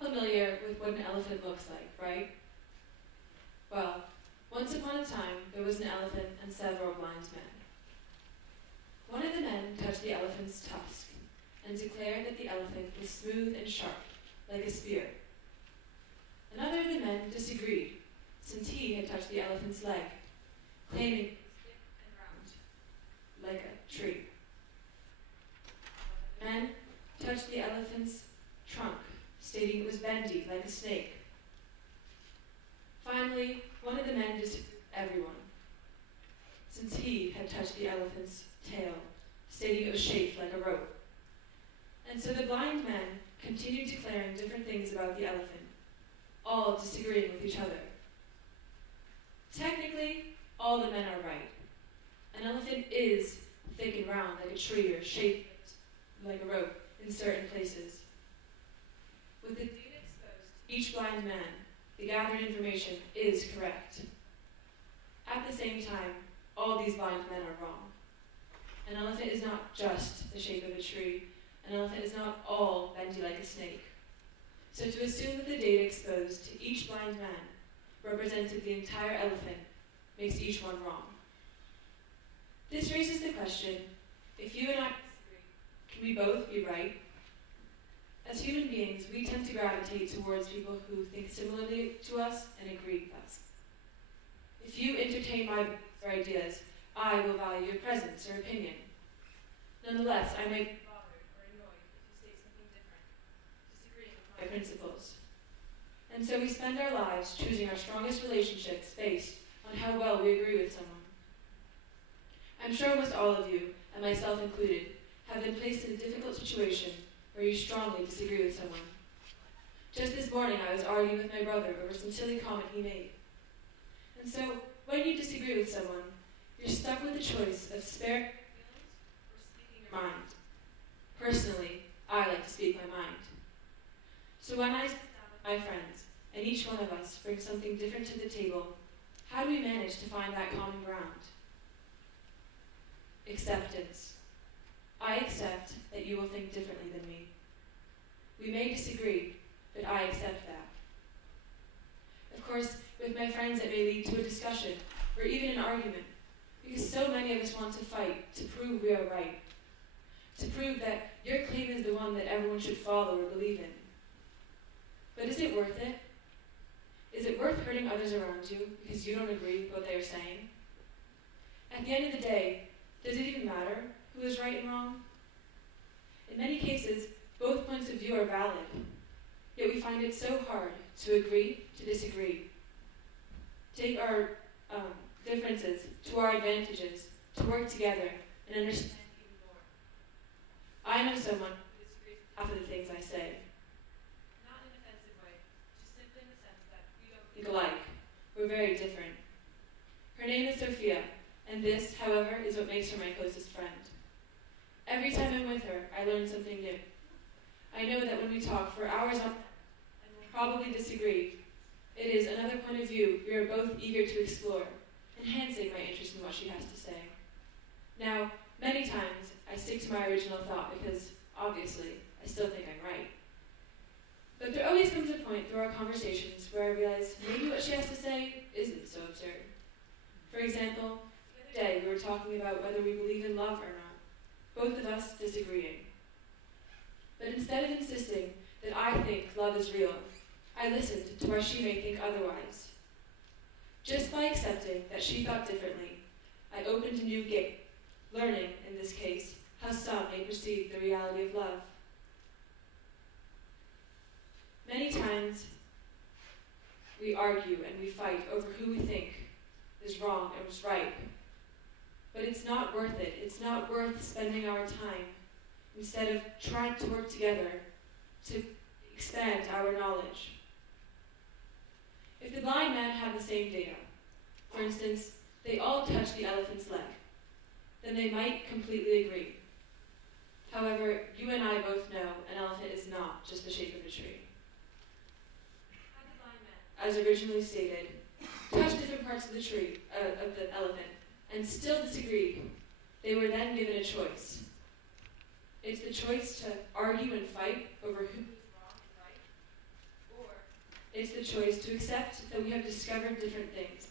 Familiar with what an elephant looks like, right? Well, once upon a time, there was an elephant and several blind men. One of the men touched the elephant's tusk and declared that the elephant was smooth and sharp, like a spear. Another of the men disagreed, since he had touched the elephant's leg, claiming it was thick and round, like a tree. The men touched the elephant's trunk, stating it was bendy, like a snake. Finally, one of the men disagreed with everyone, since he had touched the elephant's tail, stating it was shaped like a rope. And so the blind men continued declaring different things about the elephant, all disagreeing with each other. Technically, all the men are right. An elephant is thick and round like a tree or shaped like a rope in certain places. With the data exposed to each blind man, the gathered information is correct. At the same time, all these blind men are wrong. An elephant is not just the shape of a tree. An elephant is not all bendy like a snake. So to assume that the data exposed to each blind man represented the entire elephant makes each one wrong. This raises the question, if you and I disagree, can we both be right? As human beings, we tend to gravitate towards people who think similarly to us and agree with us. If you entertain my beliefs or ideas, I will value your presence or opinion. Nonetheless, I may be bothered or annoyed if you say something different, disagreeing with my principles. And so we spend our lives choosing our strongest relationships based on how well we agree with someone. I'm sure almost all of you, and myself included, have been placed in a difficult situation where you strongly disagree with someone. Just this morning, I was arguing with my brother over some silly comment he made. And so, when you disagree with someone, you're stuck with the choice of sparing your feelings or speaking your mind. Personally, I like to speak my mind. So when I sit down with my friends, and each one of us brings something different to the table, how do we manage to find that common ground? Acceptance. I accept that you will think differently than me. We may disagree, but I accept that. Of course, with my friends it may lead to a discussion, or even an argument, because so many of us want to fight to prove we are right, to prove that your claim is the one that everyone should follow or believe in. But is it worth it? Is it worth hurting others around you because you don't agree with what they are saying? At the end of the day, does it even matter who is right and wrong? In many cases, both points of view are valid, yet we find it so hard to agree to disagree. Take our differences to our advantages, to work together and understand even more. I know someone who disagrees with half of the things I say. Not in an offensive way, just simply in the sense that we don't think alike. We're very different. Her name is Sophia, and this, however, is what makes her my closest friend. Every time I'm with her, I learn something new. I know that when we talk for hours on end, and we'll probably disagree, it is another point of view we are both eager to explore, enhancing my interest in what she has to say. Now, many times, I stick to my original thought because, obviously, I still think I'm right. But there always comes a point through our conversations where I realize maybe what she has to say isn't so absurd. For example, the other day we were talking about whether we believe in love or not, both of us disagreeing. But instead of insisting that I think love is real, I listened to why she may think otherwise. Just by accepting that she thought differently, I opened a new gate, learning, in this case, how some may perceive the reality of love. Many times, we argue and we fight over who we think is wrong and is right. But it's not worth it. It's not worth spending our time instead of trying to work together to expand our knowledge. If the blind man had the same data, for instance, they all touched the elephant's leg, then they might completely agree. However, you and I both know an elephant is not just the shape of a tree. Had the blind man, as originally stated, touched different parts of the tree, of the elephant, and still disagreed, they were then given a choice. It's the choice to argue and fight over who is wrong and right, It's the choice to accept that we have discovered different things,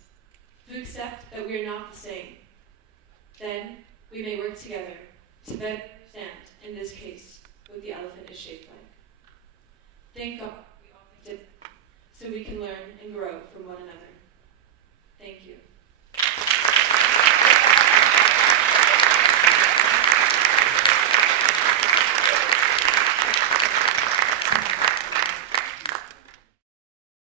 to accept that we are not the same. Then we may work together to better understand, in this case, what the elephant is shaped like. Thank God we all did, so we can learn and grow from one another. Thank you.